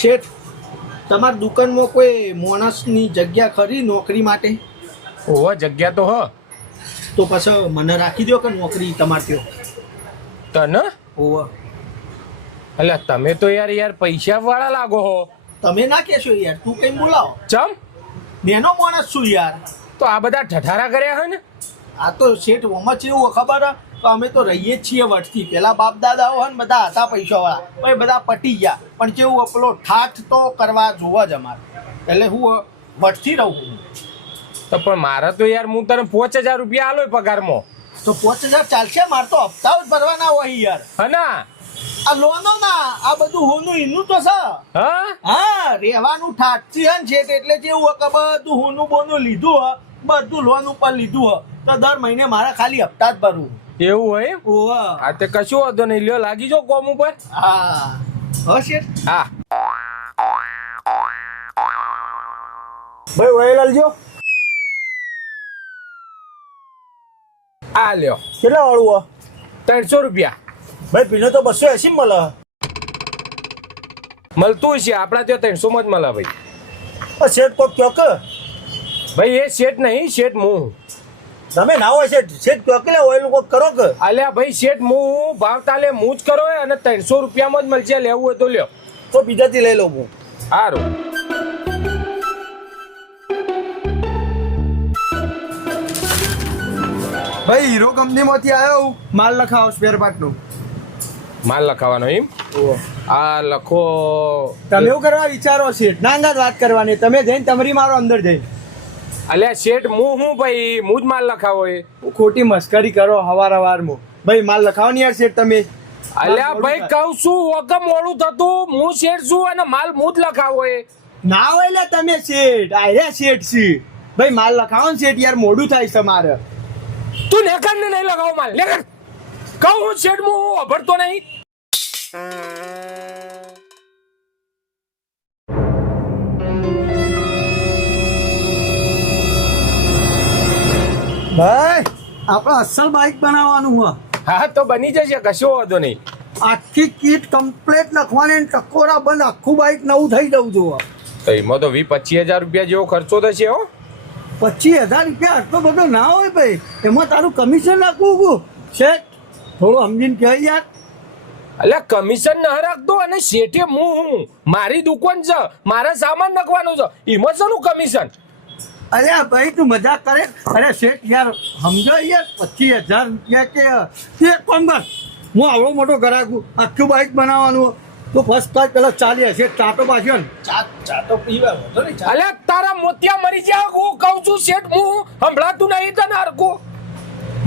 શેઠ, તમારી દુકાનમાં કોઈ માણસની જગ્યા ખરી નોકરી માટે? ઓહો, જગ્યા તો હ. તો પછી મને રાખી દો કે નોકરી તમારે ત્યાં. તને? ઓહ, એટલે તમે તો યાર પૈસા વાળા લાગો હો. તમે ના કહેશો યાર, તું કઈ બોલાવો. ચમ? નેનો માણસ છું યાર. તો આ બધા ઠઠારા કર્યા હે ને? આ તો શેઠ ઓમાં કેવું ખબર હે? તો અમે તો રહીએ જ છીએ વટથી. પેલા બાપ દાદાઓ હે ને બધા હતા પૈસાવાળા, પણ બધા પટી ગયા. પણ કેવું પેલો ઠાઠ તો કરવા જોવા જ અમારે, એટલે હું વટથી રહું છું. તો પણ મારે તો યાર હું તને 5000 રૂપિયા આલો પગારમાં. તો 5000 ચાલશે? મારે તો હપ્તા જ ભરવાના હોય યાર. હના આ લોનો ના, આ બધું હોનું એનું તો છે. હા હા, રેવાનું ઠાઠથી હે ને શેઠ, એટલે જેવું કે બધું હોનું બોનું લીધું હ, બધું લોન ઉપર લીધું હ, તો દર મહિને મારા ખાલી હપ્તા જ ભરવું. એવું હોય? ઓહ, હા તે કશું વાંધો નહીં, લ્યો લાગી જાઓ કોમ ઉપર. હા હ શેઠ. હા ભાઈ વહી લાલજો. આ લ્યો કેટલા વાળું? 300 રૂપિયા. ભાઈ પીનો તો 280 મળે. મળતું છે આપણા ત્યાં 300 માં જ મળે ભાઈ. શેઠ કોક કયો કે ભાઈ એ શેઠ નહીં, શેઠ હું. તમે ના હોય શેઠ, શેઠ કયો કે ઓઇલ કોક કરો કે. અલ્યા ભાઈ શેઠ હું ભાવ તાલે હું જ કરો અને 300 રૂપિયામાં જ મળશે, લેવું હોય તો લ્યો. તો બીજાથી લઈ લઉં હું. સારું. ભાઈ હીરો કંપનીમાંથી આવ્યો હું, માલ લખાવો સ્પેર પાર્ટનો. માલ લખાવાનો એમ? આ લખો. તમે એવું કરવા વિચારો શેઠ? ના વાત કરવાની, તમે જઈને તમારી મારો અંદર જઈને. અલ્યા શેઠ હું ભાઈ હું જ માલ લખાવો એ. ખોટી મસ્કરી કરો હવારમાં. ભાઈ માલ લખાવો ને યાર શેઠ તમે. અલ્યા ભાઈ કહું છું વગમ મોડું થતું, હું શેઠ છું અને માલ હું જ લખાવો એ. ના હોય લે તમે શેઠ, આયા શેઠ છે. ભાઈ માલ લખાવો ને શેઠ, યાર મોડું થાય તમારે. તું નેકર ને નહીં લગાવો માલ, નેકર. કહું હું શેઠ હું અભરતો નહીં. ભાઈ આપણે અસલ બાઇક બનાવવાનું હોય. હા તો બની જશે, કશો વાંધો નહીં. આખી કીટ કમ્પ્લીટ લખવાની, ટકોરા બંધ, આખું બાઇક નવું થઈ જવું જોવા. તો એમાં તો 20-25 હજાર રૂપિયા જેવો ખર્ચો થશે હો. 25,000 રૂપિયા આટલો બધો ના હોય ભાઈ, એમાં તારું કમિશન નાખવું શેઠ, થોડું સમજીને કહે યાર. અલ્યા કમિશન ન રાખતો, અને શેઠે હું મારી દુકાન છે, મારા સામાન નાખવાનો છે, એમાં શાનું કમિશન? અરે ભાઈ તું મજાક કરે? અરે શેઠ યાર સમજો યાર, 25,000 રૂપિયા કે એક કામ કર, હું આવડો મોટો ગ્રાહક, આખું બાઇક બનાવવાનું તો ફર્સ્ટ ક્લાસ પેલા 40 શેઠ ચાટો પાછો ને ચાટો પીવા. અલ્યા તારા મોતિયા મરી જાય, હું કહું છું શેઠ હું સંભળાતું નહીં તને હરકો.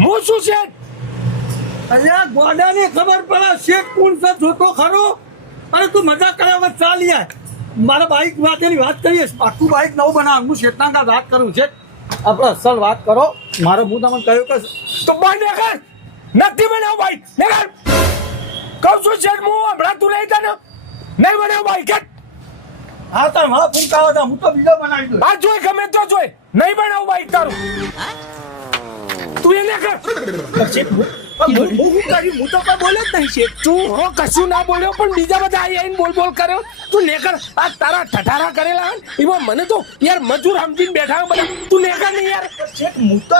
હું શું શેઠ? અલ્યા ગોડાને ખબર પડે શેઠ કોણ છે જોતો ખરો. અરે તું મજાક કરે હવે ચાલ યાર, મારા બાઇક માટેની વાત કરીએ, આખું બાઇક નવું બનાવ, હું શેઠના કાં વાત કરું શેઠ, આપણે અસલ વાત કરો. મારો હું તમને કહ્યું કે તો બંધ કર, નથી બનાવ બાઈક, નેકર. કહું છું શેઠ હું સંભળાતું નહીં તને, નહીં બનાવ બાઈક. હા તો હા પૂછાવો તો હું તો બીજો બનાવી દઉં. આ જોઈ ગમે તો જોઈ, નહીં બનાવ બાઈક તારું. તું એને કર. હું તો કોઈ બોલે જ નહીં શેઠ. તું હો કશું ના બોલ્યો, પણ બીજા બધા આવીને બોલ કર્યો. તું નેકર. આ તારા ઠઠારા કરેલા એમાં મને તો યાર મજૂર સમજીને બેઠા બધા. તું નેકર નહીં યાર શેઠ, હું તો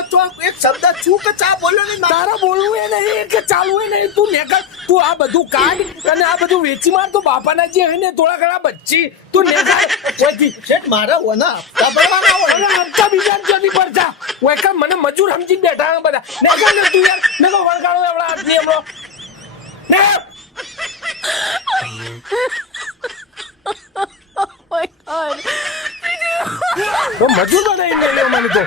એક શબ્દ છું કે ચા બોલ્યો નહીં. તારા બોલવું એ નહીં કે ચાલવું એ નહીં. તું નેકર. તું આ બધું કાઢ અને આ બધું વેચી માર. તો બાપાના જે હોય ને થોડા ઘણા બચ્ચી તું નેકર. શેઠ મારા ઓના હપ્તા બીજા જતી પડતા વેકર મને મજૂર સમજીને બેઠા બધા. નેકર ને તું યાર નેકો વળગાડો એવડા હાથની એમનો. તો મજૂર બનાવી લઈ મને તો